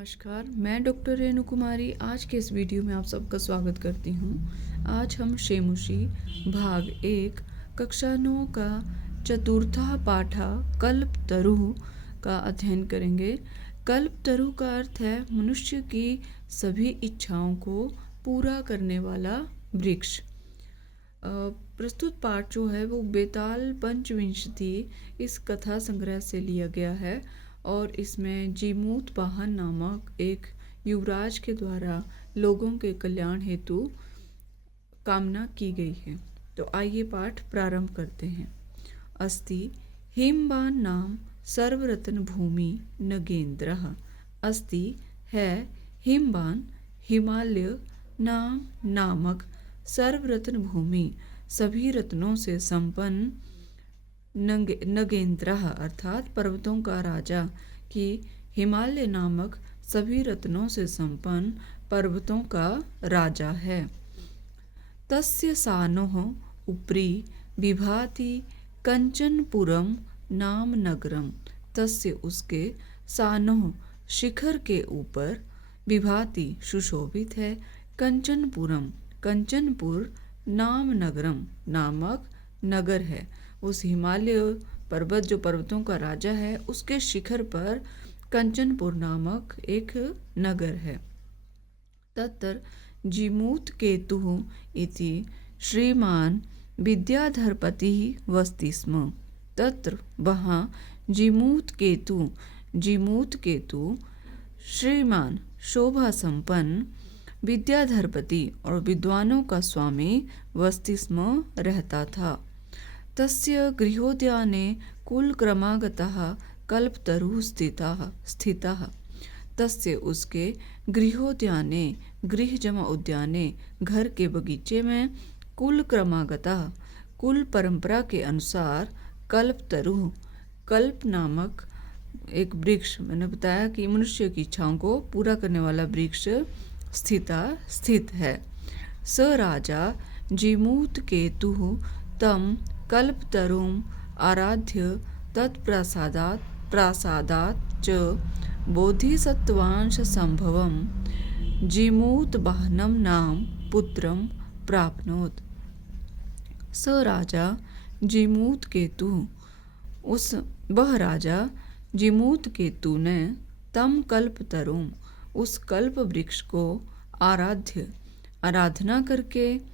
नमस्कार, मैं डॉक्टर रेणु कुमारी आज के इस वीडियो में आप सबका स्वागत करती हूँ। आज हम शेमुशी भाग 1 कक्षा 9 का चतुर्था पाठा कल्पतरु का अध्ययन करेंगे। कल्पतरु का अर्थ है मनुष्य की सभी इच्छाओं को पूरा करने वाला वृक्ष। प्रस्तुत पाठ जो है वो बेताल पंचविंशति इस कथा संग्रह से लिया गया है और इसमें जीमूत वाहन नामक एक युवराज के द्वारा लोगों के कल्याण हेतु कामना की गई है। तो आइए पाठ प्रारंभ करते हैं। अस्ति हिमवान नाम सर्वरत्न भूमि नगेंद्रः। अस्ति है हिमवान हिमालय नाम नामक सर्वरत्न भूमि सभी रत्नों से संपन्न नगेंद्र अर्थात पर्वतों का राजा कि हिमालय नामक सभी रत्नों से संपन्न पर्वतों का राजा है। तस्य सानोः उपरि विभाति कंचनपुरम नाम नगरम। तस्य उसके सानोः शिखर के ऊपर विभाति सुशोभित है कंचनपुरम कंचनपुर नाम नगरम नामक नगर है। उस हिमालय पर्वत जो पर्वतों का राजा है उसके शिखर पर कंचनपुर नामक एक नगर है। तत्र जीमूत केतुः इति श्रीमान विद्याधरपति वसति स्म। तत्र वहाँ जीमूत केतु श्रीमान शोभा संपन्न विद्याधरपति और विद्वानों का स्वामी वसति स्म रहता था। तस्य गृहोद्याने कुलक्रमागतः कल्पतरुः स्थितः। तस्य उसके गृहोद्याने गृह जमा उद्याने घर के बगीचे में कुलक्रमागतः कुल परंपरा के अनुसार कल्पतरुः कल्प नामक एक वृक्ष, मैंने बताया कि मनुष्य की इच्छाओं को पूरा करने वाला वृक्ष स्थित है। स राजा जीमूत केतुः तम कल्पतरुम् आराध्य तत्प्रसादात् च बोधिसत्त्वांश संभवं जीमूतवाहनं नाम पुत्रं प्राप्नोत्। स राजा जीमूत केतु वह राजा जीमूत केतु ने तम कल्पतरुम् उस कल्प वृक्ष को आराधना करके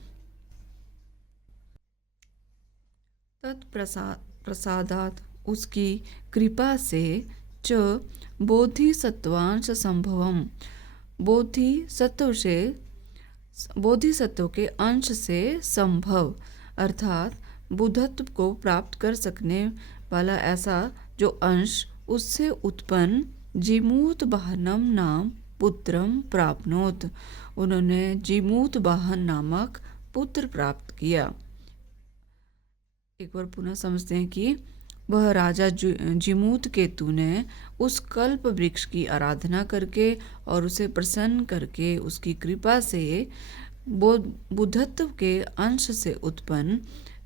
तत्प्रसादात उसकी कृपा से च बोधिसत्त्वांश संभवम बोधिसत्व के अंश से संभव अर्थात बुद्धत्व को प्राप्त कर सकने वाला ऐसा जो अंश उससे उत्पन्न जीमूत वाहनम नाम पुत्रम प्राप्नोत। उन्होंने जीमूत वाहन नामक पुत्र प्राप्त किया। एक बार पुनः समझते हैं कि वह राजा जीमूत केतु ने उस कल्प वृक्ष की आराधना करके और उसे प्रसन्न करके उसकी कृपा से बुद्धत्व के अंश से उत्पन्न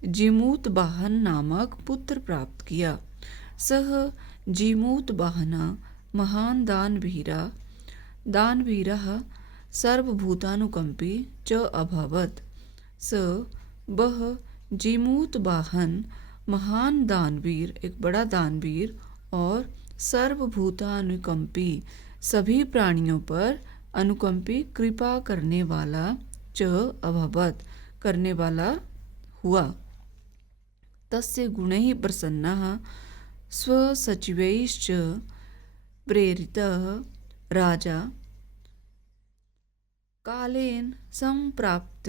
जीमूत वाहन नामक पुत्र प्राप्त किया। सह जीमूत वाहना महान दानवीरः सर्वभूतानुकंपी च अभवत्। स वह जीमूत वाहन महान दानवीर एक बड़ा दानवीर और सर्वभूतानुकंपी सभी प्राणियों पर अनुकंपी कृपा करने वाला च अभवत् करने वाला हुआ। तस्य गुणैः प्रसन्नः स्वसचिवैश्च प्रेरितः राजा कालेन संप्राप्त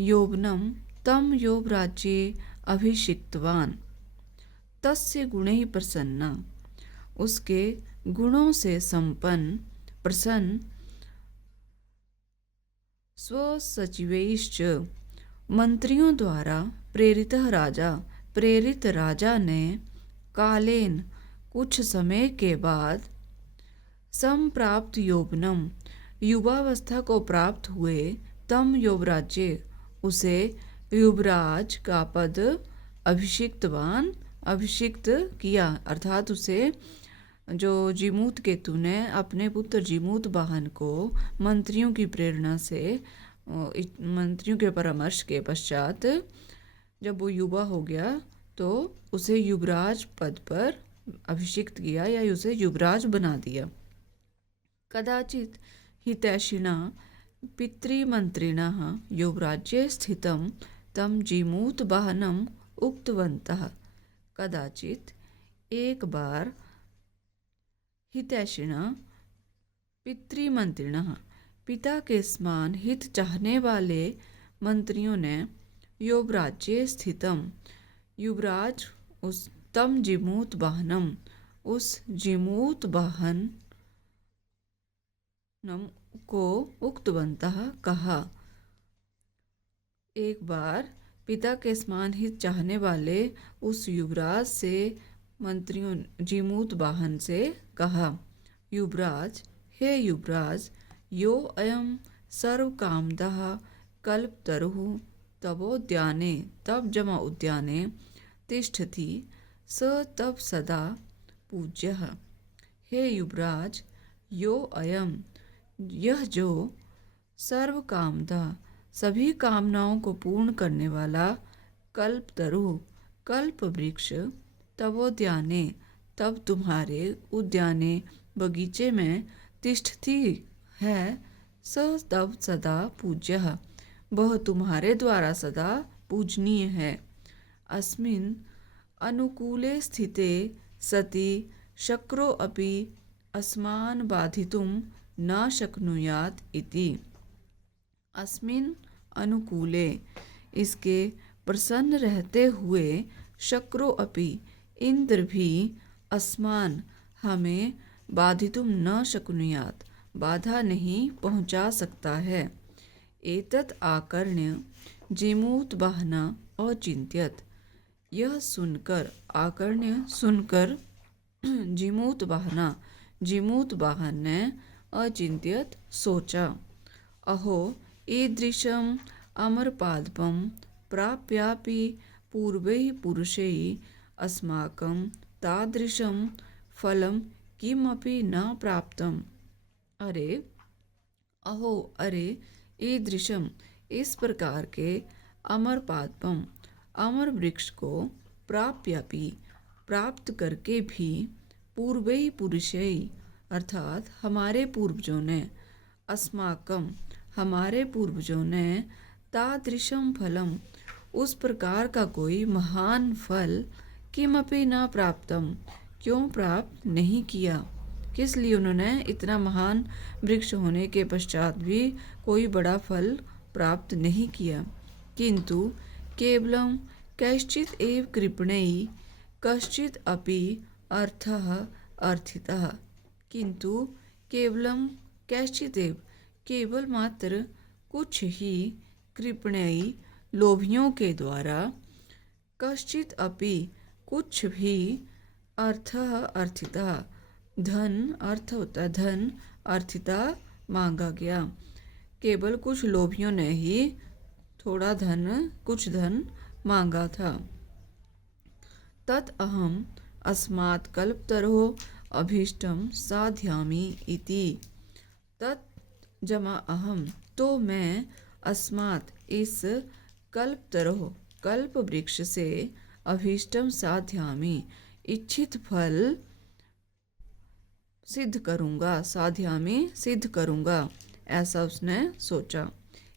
यौवनं तम यौवराज्ये अभिषिक्तवान। तस्य गुणैः प्रसन्न उसके गुणों से प्रसन्न स्वसचिवैश्च मंत्रियों द्वारा प्रेरित राजा ने कालेन कुछ समय के बाद संप्राप्त यौवनम युवावस्था को प्राप्त हुए तम यौवराज्य उसे युवराज का पद अभिषिक्त किया अर्थात उसे जो जीमूत केतु ने अपने पुत्र जीमूत वाहन को मंत्रियों की प्रेरणा से, मंत्रियों के परामर्श के पश्चात जब वो युवा हो गया तो उसे युवराज पद पर अभिषिक्त किया या उसे युवराज बना दिया। कदाचित हितैषिणा पितृमन्त्रिणः युवराज्ये स्थितं तं जीमूत वाहनम् उक्तवन्तः। कदाचित एक बार हितैषिणा पितृमंत्रिणः पिता के समान हित चाहने वाले मंत्रियों ने युवराज्ये स्थितम युवराज उस तम जीमूत वाहनम उस जीमूत वाहन को उक्तवन्तः कहा। एक बार पिता के समान हित चाहने वाले उस युवराज से मंत्रियों जीमूत वाहन से कहा, युवराज, हे युवराज, यो अयं सर्वकामदः कल्पतरुः तवोद्याने तब जमा उद्याने तिष्ठति स तब सदा पूज्यः। हे युवराज, यो अयं, यह जो सर्वकामदा सभी कामनाओं को पूर्ण करने वाला कल्पतरु कल्प वृक्ष तवोद्याने तब तुम्हारे उद्याने बगीचे में तिष्ठति है, स तब सदा पूज्यः, वह तुम्हारे द्वारा सदा पूजनीय है। अस्मिन् अनुकूले स्थिते सति शक्रो अपि अस्मान् बाधितुं न शक्नुयात् इति। अस्मिन् अनुकूले, इसके प्रसन्न रहते हुए, शक्रो अपि, इंद्र भी, अस्मान, हमें, बाधितुम न शक्नुयात्, बाधा नहीं पहुंचा सकता है। एतत् आकर्ण्य जीमूत वाहना अचिंत्यत, यह सुनकर, आकर्ण्य सुनकर, जीमूत वाहना जीमूत वाहन ने अचिंत्यत सोचा, अहो ईदृशम् अमरपादपं प्राप्यापि पूर्वैः पुरुषैः अस्माकं तादृशं फलं किमपि न प्राप्तम्। अरे, अहो, अरे, ईदृशम, इस प्रकार के, अमरपादपम, अमर वृक्ष को, प्राप्यापि, प्राप्त करके भी, पूर्वैः पुरुषैः, अर्थात हमारे पूर्वजों ने, अस्माकम, हमारे पूर्वजों ने, तादृशम फलम, उस प्रकार का कोई महान फल, किमपि न प्राप्तम, क्यों प्राप्त नहीं किया। किस लिए उन्होंने इतना महान वृक्ष होने के पश्चात भी कोई बड़ा फल प्राप्त नहीं किया। किंतु केवलम कैश्चित एव कृपणैः कश्चित् अपि अर्थः अर्थितः। किंतु केवलम कैश्चित एव, केवल मात्र कुछ ही, कृपणैः, लोभियों के द्वारा, कश्चित् अपि, कुछ भी, अर्थः अर्थिता, धन, अर्थ होता है धन, अर्थिता, मांगा गया। केवल कुछ लोभियों ने ही थोड़ा धन, कुछ धन मांगा था। तत् अहम अस्मात् कल्पतरोः अभीष्टं साधयामि इति। तत् जमा अहम, तो मैं, अस्मात्, इस, कल्पतरोः, कल्प वृक्ष से, अभीष्टम साध्यामि, इच्छित फल सिद्ध करूँगा, साध्यामि, सिद्ध करूँगा, ऐसा उसने सोचा।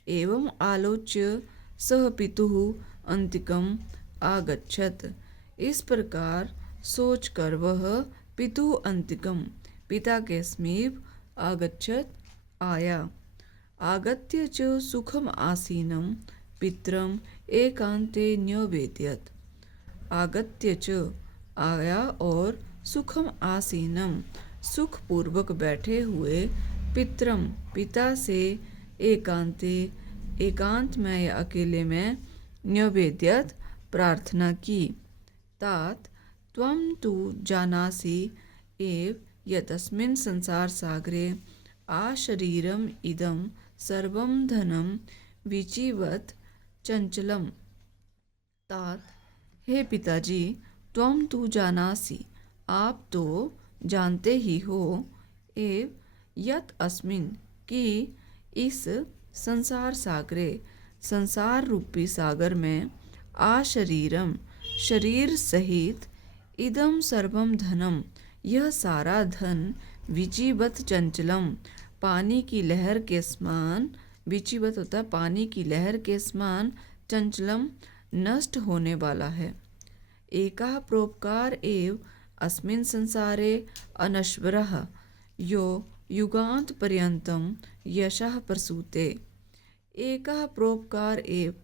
एवं आलोच्य सह पितुः अंतिकम आगच्छत, इस प्रकार सोचकर वह पितुः अंतिकम, पिता के समीप, आगच्छत, आया। आगत्य च सुखम आसीनम पितरम एकांते न्यवेदयत्। आगत्य च, आया और, सुखम आसीनम, सुख पूर्वक बैठे हुए, पितरम, पिता से, एकांते, एकांत में या अकेले में, न्यवेद्यत, प्रार्थना की। तात त्वं तु जानासि एव यतस्मिन् संसार सागरे आशरीरम इदं सर्वं धनं विचिवत चंचलम। तात, हे पिताजी, त्वं तु जानासि, आप तो जानते ही हो, एव यत अस्मिन कि इस संसार सागरे, संसार रूपी सागर में, आशरीरम शरीर सहित, इदम सर्वम धनम यह सारा धन, विचिवत चंचलम पानी की लहर के समान, विचिवत होता है पानी की लहर के समान, चंचलम नष्ट होने वाला है। एका प्रोपकार एव अस्मिन् संसारे अनश्वरः यो युगांत पर्यंतम यशः प्रसूते। एका प्रोपकार एव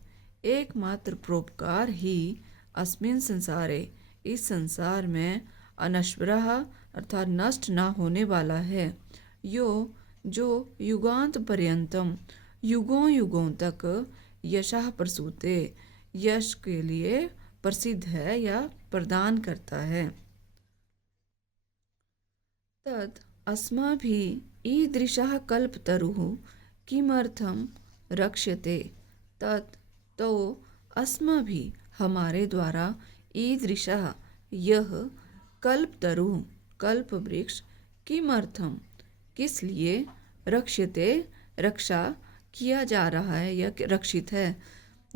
एकमात्र प्रोपकार ही, अस्मिन् संसारे इस संसार में, अनश्वरः अर्थात नष्ट ना होने वाला है, यो जो युगांत पर्यंतम युगों युगों तक, यशः प्रसूते यश के लिए प्रसिद्ध है या प्रदान करता है। तत् अस्माभिः ईदृशः कल्पतरुः किमर्थं रक्ष्यते। तत् तो अस्माभिः हमारे द्वारा, ईदृशः यह, कल्पतरुः कल्प वृक्ष, किमर्थम किस लिए, रक्ष्यते रक्षा किया जा रहा है या रक्षित है।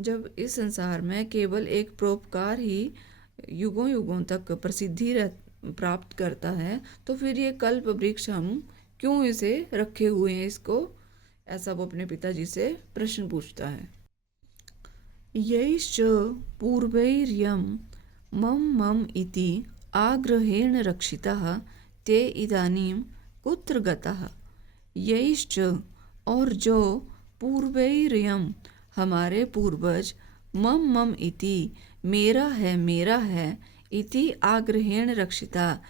जब इस संसार में केवल एक परोपकार ही युगों युगों तक प्रसिद्धि प्राप्त करता है, तो फिर ये कल्प वृक्ष हम क्यों इसे रखे हुए हैं इसको, ऐसा वो अपने पिताजी से प्रश्न पूछता है। यैश्च पूर्वैर्यं मम मम इति आग्रहेण रक्षितः ते इदानीं कुत्र गतः। यैश्च और जो, पूर्वैर्यं हमारे पूर्वज, मम मम इति मेरा है, इति आग्रहेण रक्षिता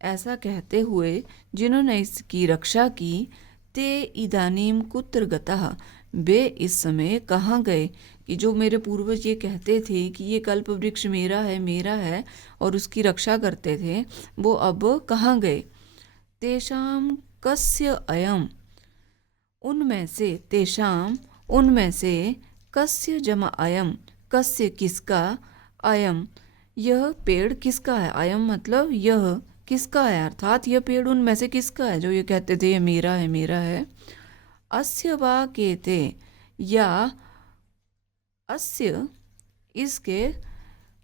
ऐसा कहते हुए जिन्होंने इसकी रक्षा की, ते इदानीम कुत्र गतः वे इस समय कहाँ गए। कि जो मेरे पूर्वज ये कहते थे कि ये कल्प वृक्ष मेरा है और उसकी रक्षा करते थे, वो अब कहाँ गए। तेषाम कस्य अयम उनमें से, तेषाम उनमें से, कस्य जमा अयम कस्य किसका, अयम यह पेड़ किसका है। अयम मतलब यह किसका है, अर्थात यह पेड़ उनमें से किसका है जो ये कहते थे ये मेरा है। अस्य वा केते या अस्य इसके,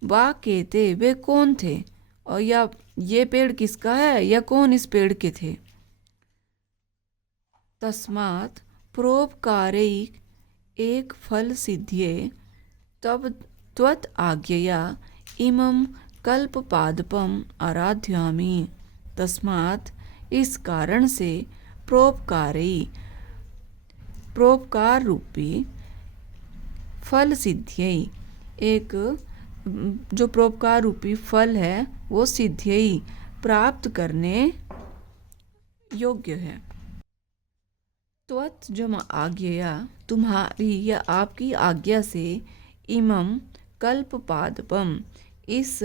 वा केते वे कौन थे, और या ये पेड़ किसका है या कौन इस पेड़ के थे। तस्मात् परोपकारैक एक फल सिद्ध्ये तब त्वत् आज्ञया इमं कल्पपादपम आराध्यामि। तस्मात् इस कारण से, परोपकार रूपी फल सिद्ध्यै एक जो परोपकार रूपी फल है वो सिद्ध्यै प्राप्त करने योग्य है। त्वत् जमा आज्ञया तुम्हारी या आपकी आज्ञा से, इमं कल्पपादपम इस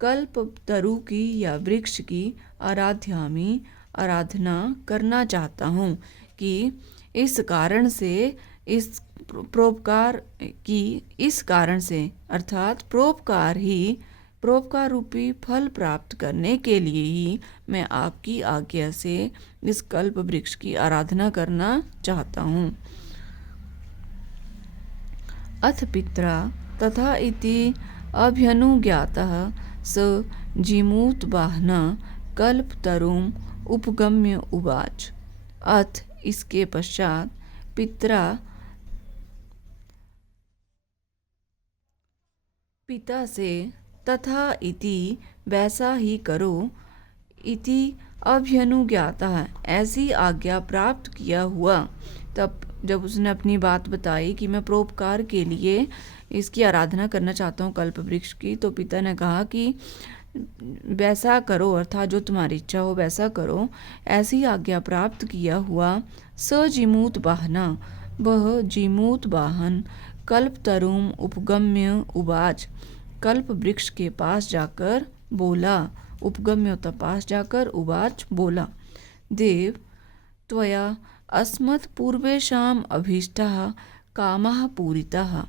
कल्प तरु की या वृक्ष की, आराध्यामि आराधना करना चाहता हूँ। कि इस कारण से, इस परोपकार की इस कारण से, अर्थात परोपकार रूपी फल प्राप्त करने के लिए ही मैं आपकी आज्ञा से इस कल्प वृक्ष की आराधना करना चाहता हूँ। अथ पित्रा तथा इति अभ्यनुज्ञातः स जीमूतवाहन कल्पतरुम उपगम्य उवाच। अथ इसके पश्चात, पित्रा पिता से, तथा इति वैसा ही करो, इति अभ्यनुज्ञातः ऐसी आज्ञा प्राप्त किया हुआ। तब जब उसने अपनी बात बताई कि मैं परोपकार के लिए इसकी आराधना करना चाहता हूँ कल्प वृक्ष की, तो पिता ने कहा कि वैसा करो, अर्थात जो तुम्हारी इच्छा हो वैसा करो। ऐसी आज्ञा प्राप्त किया हुआ, स जीमूत वाहना वह जीमूत वाहन, कल्पतरुम उपगम्य उवाच कल्प वृक्ष के पास जाकर बोला, उपगम्य होता पास जाकर, उवाच बोला। देव त्वया अस्मत् पूर्वेषाम् अभीष्टः कामः पूरितः।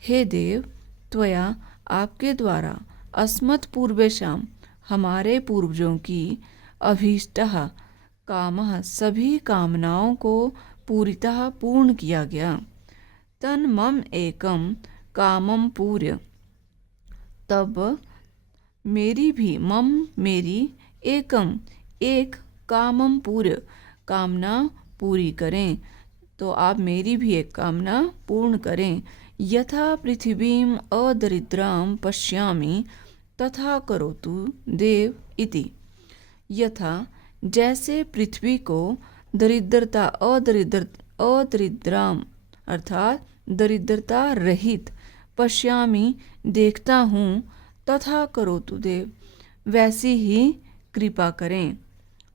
हे देव, त्वया आपके द्वारा, अस्मत् पूर्वेषाम् हमारे पूर्वजों की, अभीष्टः कामः सभी कामनाओं को पूरितः पूर्ण किया गया। तन मम एकम कामम पूर्य तब मेरी भी मम मेरी एकम एक कामम पूर्य कामना पूरी करें। तो आप मेरी भी एक कामना पूर्ण करें। यथा पृथिवीम अदरिद्राम पश्यामि तथा करोतु देव इति। यथा जैसे पृथ्वी को दरिद्रता अदरिद्राम अर्थात दरिद्रता रहित पश्यामि देखता हूँ तथा करोतु देव वैसी ही कृपा करें।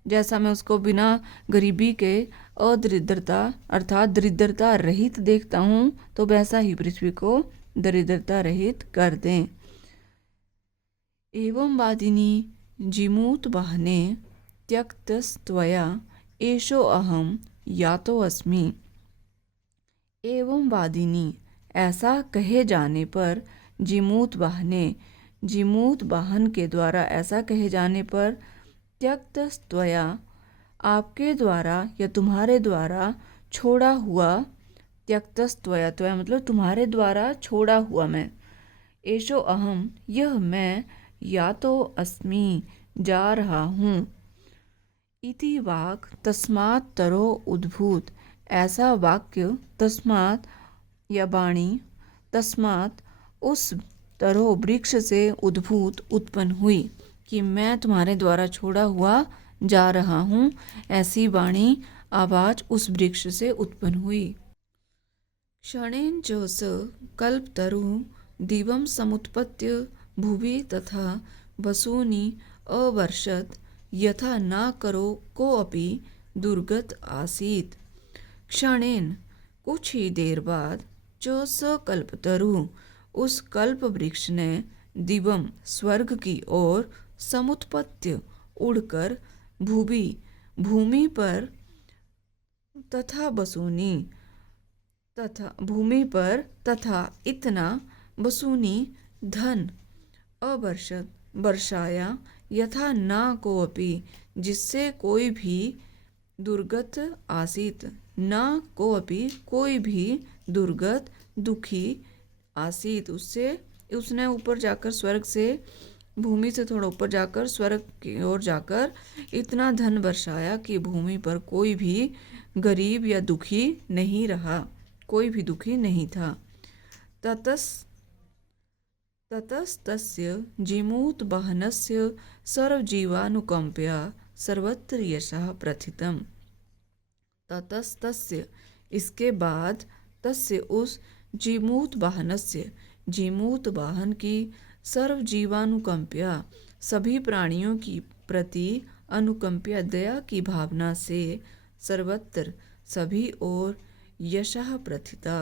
जैसा मैं उसको बिना गरीबी के अदरिद्रता अर्थात दरिद्रता रहित देखता हूँ तो वैसा ही पृथ्वी को दरिद्रता रहित कर दें। एवं वादिनी जिमूत वाहने त्यक्तस्त्वया एषो अहम यातो अस्मि। एवं वादिनी ऐसा कहे जाने पर जिमूत वाहन के द्वारा ऐसा कहे जाने पर त्यक्तस्त्वया आपके द्वारा या तुम्हारे द्वारा छोड़ा हुआ त्यक्तस्त्वया त्वया मतलब तुम्हारे द्वारा छोड़ा हुआ मैं एषो अहम यह मैं या तो अस्मि जा रहा हूँ। इति वाक् तस्मात् तरो उद्भूत ऐसा वाक्य तस्मात् या वाणी तस्मात् उस तरो वृक्ष से उद्भूत उत्पन्न हुई कि मैं तुम्हारे द्वारा छोड़ा हुआ जा रहा हूँ। ऐसी वाणी आवाज उस वृक्ष से उत्पन्न हुई। क्षणेन च स कल्पतरु दिवं समुत्पत्य भुवि तथा वसूनि अवर्षत यथा न करो कोऽपि दुर्गत आसीत्। क्षणेन कुछ ही देर बाद च स कल्पतरु उस कल्प वृक्ष ने दिवम स्वर्ग की ओर समुत्पत्य उड़कर भूवि भूमि पर तथा वसूनी तथा भूमि पर तथा इतना वसूनी धन अवर्षत वर्षाया यथा न कोऽपि जिससे कोई भी दुर्गत आसीत न कोऽपि कोई भी दुर्गत दुखी आसीत उसने ऊपर जाकर स्वर्ग से भूमि से थोड़ा ऊपर जाकर स्वर्ग की ओर जाकर इतना धन बरसाया कि भूमि पर कोई भी गरीब या दुखी नहीं रहा, कोई भी दुखी नहीं था। ततस्तस्य जिमूत वाहनस्य सर्वजीवानुकंपया सर्वत्र यशः प्रथितम्। ततस्तस्य इसके बाद तस्य उस जिमूत वाहनस्य जिमूत वाहन की सर्वजीवानुकंपया सभी प्राणियों की प्रति अनुकंपया दया की भावना से सर्वत्र सभी ओर यशः प्रथिता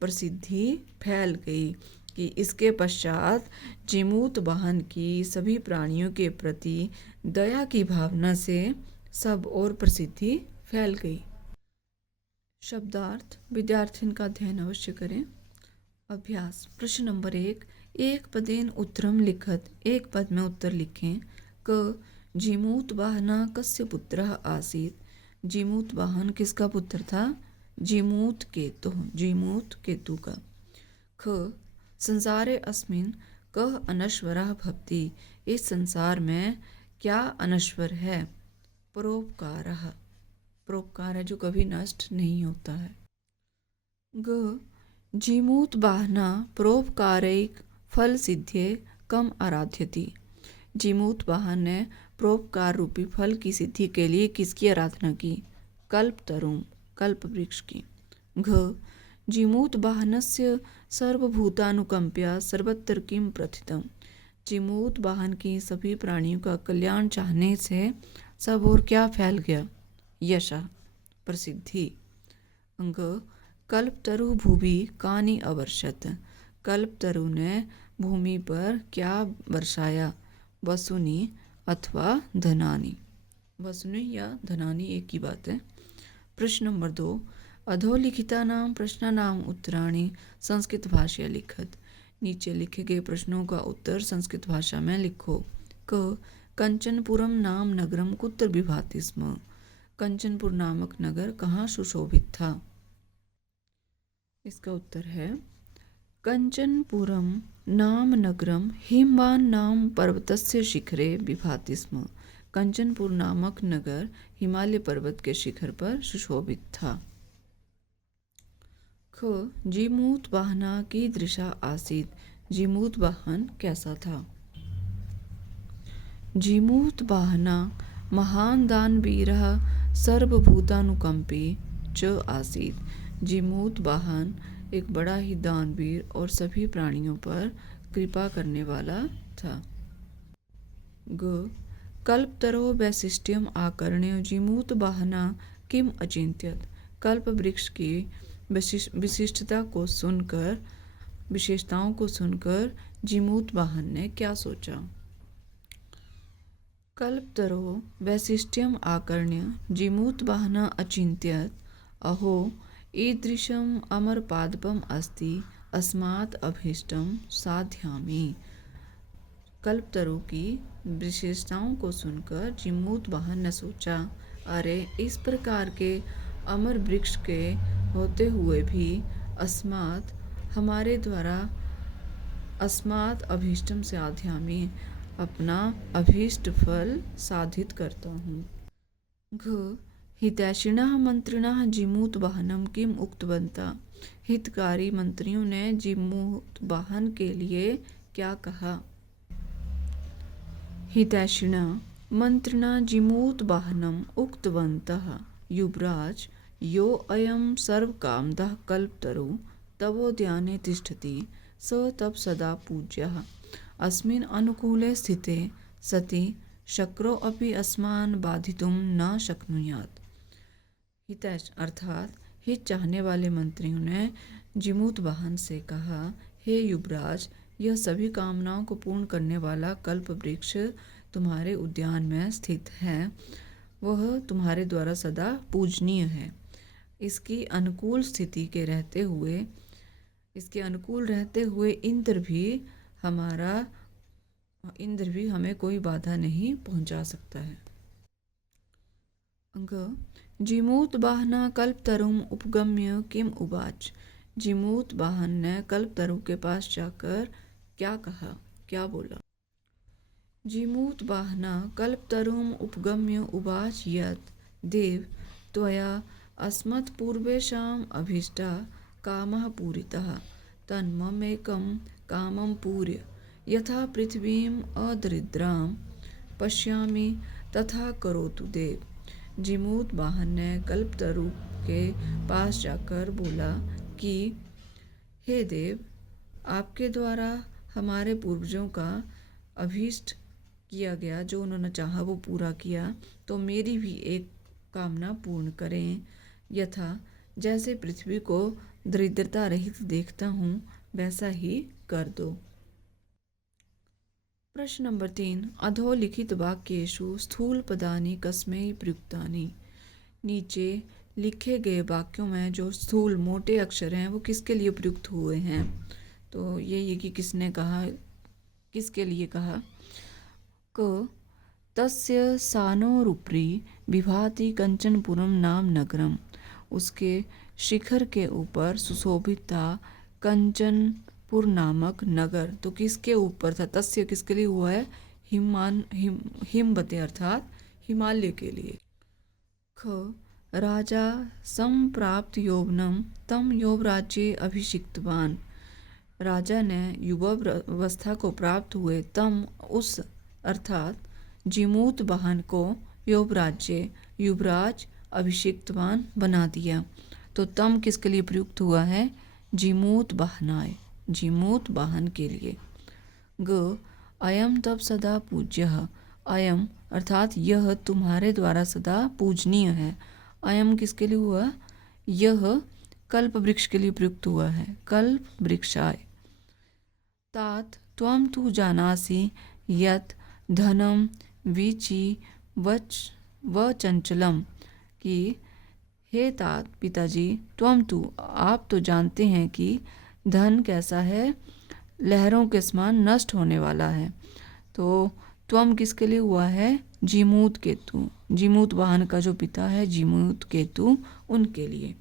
प्रसिद्धि फैल गई कि इसके पश्चात जिमूत वाहन की सभी प्राणियों के प्रति दया की भावना से सब ओर प्रसिद्धि फैल गई। शब्दार्थ विद्यार्थियों का अध्ययन अवश्य करें। अभ्यास प्रश्न नंबर 1 एक पदेन उत्तरम लिखत एक पद में उत्तर लिखें। क जिमूत वाहना कस्य पुत्रः आसीत जिमूत वाहन किसका पुत्र था? जिमूत केतु का। ख संसारे अस्मिन् कः अनश्वरः भवति इस संसार में क्या अनश्वर है? परोपकारः परोपकार है जो कभी नष्ट नहीं होता है। ग जिमूत वाहना परोपकारैक फल सिद्ध्ये कम आराध्यति जिमूत वाहन ने परोपकार रूपी फल की सिद्धि के लिए किसकी आराधना की? कल्पतरुम कल्प वृक्ष की। घ जिमूत वाहनस्य सर्वभूतानुकंपया सर्वत्र किम प्रथितम् जिमूत वाहन की सभी प्राणियों का कल्याण चाहने से सब और क्या फैल गया? यशः प्रसिद्धि। अंग कल्पतरु भूवि कानि अवर्षत कल्पतरु ने भूमि पर क्या वर्षाया? वसुनि अथवा धनानि। वसुनि या धनानि एक ही बात है। प्रश्न नंबर 2 अधोलिखितानां प्रश्नानां उत्तराणि संस्कृत भाषया लिखत नीचे लिखे गए प्रश्नों का उत्तर संस्कृत भाषा में लिखो। क कंचनपुरम नाम नगरम कुत्र विभाति स्म। कंचनपुर नामक नगर कहाँ सुशोभित था? इसका उत्तर है कंचनपुरम नाम नगरम हिमवान नाम पर्वतस्य शिखरे विभाति स्म। कंचनपुर नामक नगर हिमालय पर्वत के शिखर पर सुशोभित था। ख जीमूत वाहना की दृशा आसीत। जीमूत वाहन कैसा था? जीमूत वाहना महान दानवीरः सर्वभूतानुकंपी च आसीत। जीमूत वाहन एक बड़ा ही दानवीर और सभी प्राणियों पर कृपा करने वाला था। ग कल्पतरो वैशिष्ट्यम आकर्ण्य जीमूत वाहना किम अचिंत्यत। कल्प वृक्ष की विशिष्टता को सुनकर विशेषताओं को सुनकर जीमूत वाहन ने क्या सोचा? कल्पतरो वैशिष्ट्यम आकर्ण्य जीमूत वाहना अचिंत्यत अहो ईदृशम अमर पादपम अस्ति अस्मात् अभीष्टम साध्यामि। कल्पतरु की विशेषताओं को सुनकर जीमूत वाहन ने सोचा, अरे इस प्रकार के अमर वृक्ष के होते हुए भी अस्मात् हमारे द्वारा अस्मात् अभीष्टम से आध्यामी अपना अभीष्ट फल साधित करता हूँ। घ हितैषिणः मंत्रिणः जीमूत वाहनम किम उक्तवन्तः। हितकारी मंत्रियों ने जीमूत वाहन के लिए क्या कहा? हितैषिणा मंत्रिणा जीमूत वाहनम उक्तवन्तः युवराज यो अयं सर्वकामदः कल्पतरु तवोद्याने तिष्ठति स तब सदा पूज्यः। अस्मिन् अनुकूले स्थिते सति शक्रो अपि अस्मान् बाधितुं न शक्नुयात्। हितैष अर्थात हित चाहने वाले मंत्रियों ने जीमूत वाहन से कहा, हे युवराज, यह सभी कामनाओं को पूर्ण करने वाला कल्प वृक्ष तुम्हारे उद्यान में स्थित है, वह तुम्हारे द्वारा सदा पूजनीय है। इसकी अनुकूल स्थिति के रहते हुए इसके अनुकूल रहते हुए इंद्र भी हमें कोई बाधा नहीं पहुंचा सकता है। जीमूत वाहना कल्पतरुम उपगम्य किम उवाच। जीमूत वाहन ने कल्पतरु के पास जाकर क्या कहा, क्या बोला? जीमूत वाहना कल्पतरुम उपगम्य उवाच यत् देव त्वया अस्मत् पूर्वेषाम् अभीष्टा कामः पूरितः तन्ममेकं कामं पूर्य यथा पृथ्वीम् अदरिद्रां पश्यामि तथा करोतु देव। जीमूत वाहन ने कल्पतरु के पास जाकर बोला कि हे देव, आपके द्वारा हमारे पूर्वजों का अभीष्ट किया गया, जो उन्होंने चाहा वो पूरा किया, तो मेरी भी एक कामना पूर्ण करें। यथा जैसे पृथ्वी को दरिद्रता रहित देखता हूँ वैसा ही कर दो। प्रश्न नंबर 3 अधोलिखित वाक्येषु स्थूल पदानि कस्मै प्रयुक्तानि। नीचे लिखे गए वाक्यों में जो स्थूल मोटे अक्षर हैं वो किसके लिए प्रयुक्त हुए हैं? तो ये कि किसने कहा, किसके लिए कहा? क तस्य सानोरुपरि विभाति कंचनपुरम नाम नगरम। उसके शिखर के ऊपर सुशोभित था कंचनपुर नामक नगर। तो किसके ऊपर था? तस्य किसके लिए हुआ है? हिमवते अर्थात हिमालय के लिए। ख राजा संप्राप्त यौवनम तम यौवराज्ये अभिषिक्तवान। राजा ने युवावस्था को प्राप्त हुए तम उस अर्थात जीमूत वाहन को युवराज अभिषिक्तवान बना दिया। तो तम किसके लिए प्रयुक्त हुआ है? जीमूत वाहनाय, जीमूत वाहन के लिए। ग अयम तब सदा पूज्यः। अयम अर्थात यह तुम्हारे द्वारा सदा पूजनीय है। अयम किसके लिए हुआ? यह कल्प वृक्ष के लिए प्रयुक्त हुआ है, कल्प वृक्षाय। तात त्वं तु जानासि यत् धनम वीची व चंचलम। कि हे तात पिताजी, त्वं तु आप तो जानते हैं कि धन कैसा है, लहरों के समान नष्ट होने वाला है। तो त्वम किसके लिए हुआ है? जीमूत केतु, जीमूत वाहन का जो पिता है जीमूत केतु, उनके लिए।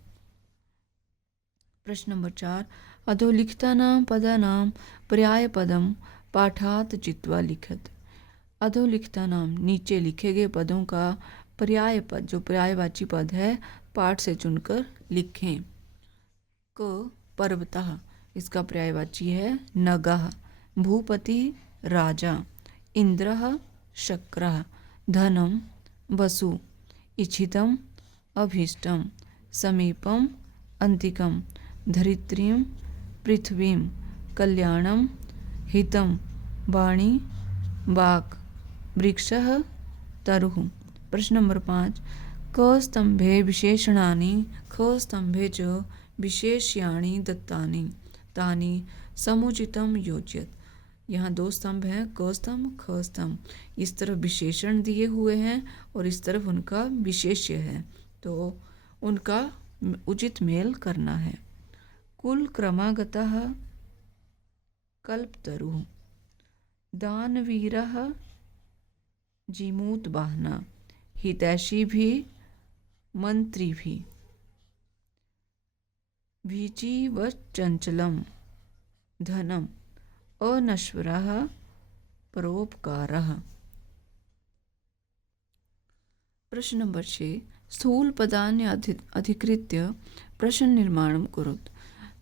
प्रश्न नंबर 4, अधोलिखितानां पदानां पर्यायपदम पाठात् चित्वा लिखत। अधोलिखितानां नीचे लिखे गए पदों का पर्याय पद, जो पर्यायवाची पद है, पाठ से चुनकर लिखें। क पर्वतः, इसका पर्यायवाची है नगः। भूपति राजा, इंद्रः शक्रः, धनम वसु, इच्छितम अभीष्टम, समीपम अंतिकम, धरित्रीं पृथ्वीं, कल्याणम हितम, वाणी वाक्, वृक्षः तरुः। प्रश्न नंबर 5, क स्तंभे विशेषणानि ख स्तंभे च विशेष्याणि दत्तानि तानि समुचितं योजयत। यहाँ 2 स्तंभ हैं, क स्तंभ ख स्तंभ। इस तरफ विशेषण दिए हुए हैं और इस तरफ उनका विशेष्य है, तो उनका उचित मेल करना है। कुल क्रमागतः कल्पतरुः, दानवीरः जीमूतवाहनः, हितैषी भी मंत्री भी, विजीवच्चंचलम, धनम अनश्वरः परोपकारः। प्रश्न नंबर 6, स्थूल पदानि अधिकृत्य प्रश्न निर्माणं कुरुत।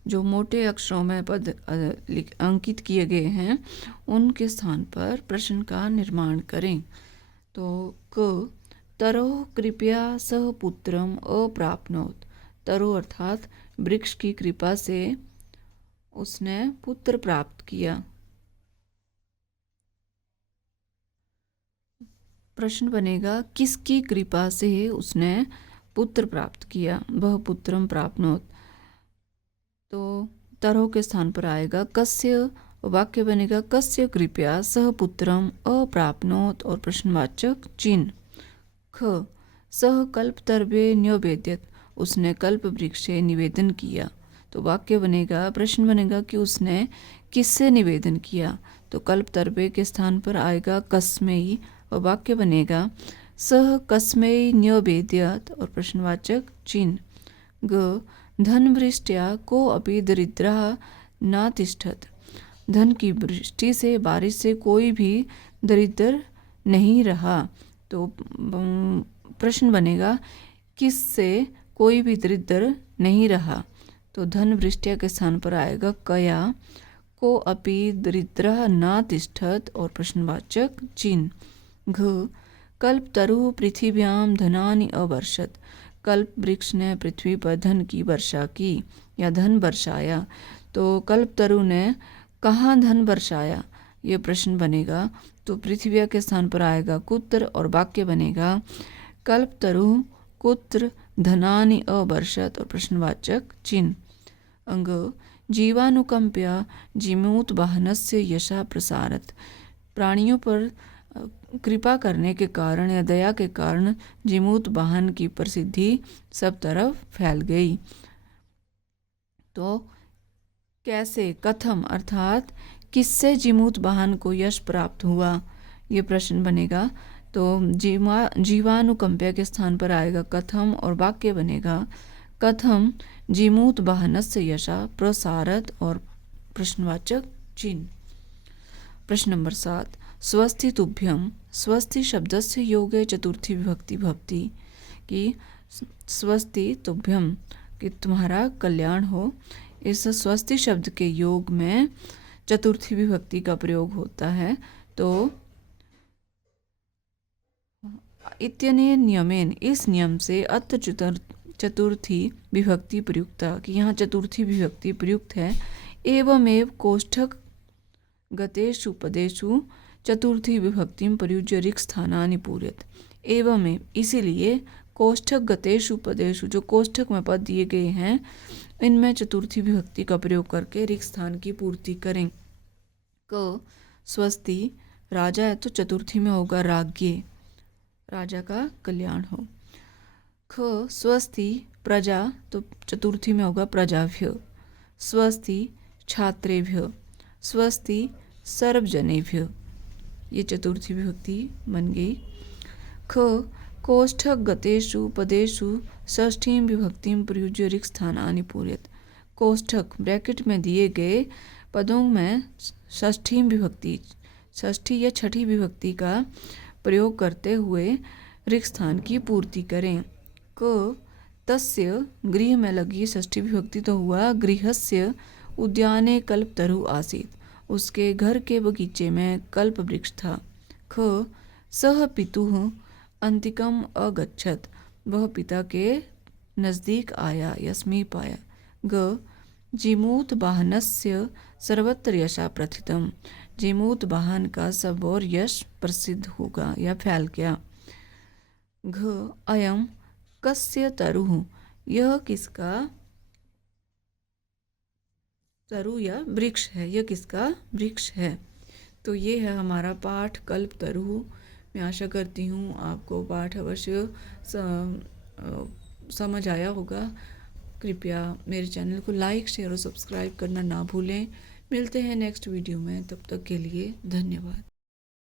जो मोटे अक्षरों में पद अंकित किए गए हैं, उनके स्थान पर प्रश्न का निर्माण करें। तो क तरोः कृपया सह पुत्रम अप्राप्नोत। तरो अर्थात वृक्ष की कृपा से उसने पुत्र प्राप्त किया। प्रश्न बनेगा किसकी कृपा से उसने पुत्र प्राप्त किया? वह पुत्रम प्राप्नोत, तो तरो के स्थान पर आएगा कस्य। वाक्य बनेगा कस्य कृपया सह पुत्रम अप्राप्नोत और प्रश्नवाचक चिन्ह। ख सह कल्पतर्वे न्यवेद्यत, उसने कल्प वृक्ष से निवेदन किया। तो वाक्य बनेगा, प्रश्न बनेगा कि उसने किससे निवेदन किया? तो कल्पतर्वे के स्थान पर आएगा कस्मै और वाक्य बनेगा सह कस्मै न्यवेद्यत और प्रश्नवाचक चिन्ह। ग धनवृष्ट्या को अपि दरिद्रः न तिष्ठत, धन की वृष्टि से, बारिश से कोई भी दरिद्र नहीं रहा। तो प्रश्न बनेगा किससे कोई भी दरिद्र नहीं रहा? तो धन वृष्ट्या के स्थान पर आएगा कया को अपि दरिद्रः न तिष्ठत और प्रश्नवाचक चिन्ह। घ कल्पतरुः पृथिव्यां धनानि अवर्षत, कल्प वृक्ष ने पृथ्वी पर धन की वर्षा की या धन बरसाया। तो कल्पतरु ने कहाँ धन बरसाया, ये प्रश्न बनेगा। तो पृथ्वी के स्थान पर आएगा कुत्र और वाक्य बनेगा कल्पतरु कुत्र धनानि अवर्षत और प्रश्नवाचक चिन्ह। अंग जीवानुकंप्य जीमूतवाहनस्य यशः प्रसारत, प्राणियों पर कृपा करने के कारण या दया के कारण जीमूतवाहन की प्रसिद्धि सब तरफ फैल गई। तो कैसे, कथम अर्थात किससे जीमूतवाहन को यश प्राप्त हुआ, ये प्रश्न बनेगा। तो जीवानुकंप्य के स्थान पर आएगा कथम और वाक्य बनेगा कथम जीमूतवाहनस्य यशः प्रसारत और प्रश्नवाचक चिन्ह। प्रश्न नंबर 7, स्वस्ति तुभ्यम, स्वस्ति शब्दस्य योगे चतुर्थी विभक्ति भवति। कि स्वस्ति तुभ्यम, कि तुम्हारा कल्याण हो। इस स्वस्ति शब्द के योग में चतुर्थी विभक्ति का प्रयोग होता है। तो इत्यने नियमेन, इस नियम से अत्र चतुर्थी विभक्ति प्रयुक्ता, कि यहाँ चतुर्थी विभक्ति प्रयुक्त है। एवमेव कोष्ठक गतेषु पदेषु चतुर्थी विभक्तिं प्रयुज्य रिक्त स्थानानि पूरयत। एवमेव, इसीलिए कोष्ठक गतेषु पदेषु, जो कोष्ठक में पद दिए गए हैं, इनमें चतुर्थी विभक्ति का प्रयोग करके रिक्त स्थान की पूर्ति करें। क स्वस्ति, राजा है तो चतुर्थी में होगा राज्ञे, राजा का कल्याण हो। ख स्वस्ति प्रजा, तो चतुर्थी में होगा प्रजाभ्य। स्वस्ति छात्रेभ्य, स्वस्ति सर्वजनेभ्य। ये चतुर्थी विभक्ति बन गई। ख कोष्ठक गतेषु पदेषु षष्ठीं विभक्तिं प्रयुज्य रिक्त स्थानानि पूरयेत्। कोष्ठक ब्रैकेट में दिए गए पदों में षष्ठी विभक्ति, षष्ठी या छठी विभक्ति का प्रयोग करते हुए रिक्त स्थान की पूर्ति करें। क तस्य गृह में लगी षष्ठी विभक्ति तो हुआ गृहस्य उद्याने कल्पतरु आसीत्, उसके घर के बगीचे में कल्प वृक्ष था। ख सह पितुः अंतिकम अगच्छत, वह पिता के नज़दीक आया या समीप आया। ग जीमूत वाहनस्य सर्वत्र यशा प्रथितम, जीमूत वाहन का सब और यश प्रसिद्ध होगा या फैल गया। घ अयम कस्य तरुः, यह किसका तरु या वृक्ष है, यह किसका वृक्ष है। तो ये है हमारा पाठ कल्प तरुः। मैं आशा करती हूँ आपको पाठ अवश्य समझ आया होगा। कृपया मेरे चैनल को लाइक, शेयर और सब्सक्राइब करना ना भूलें। मिलते हैं नेक्स्ट वीडियो में, तब तक के लिए धन्यवाद।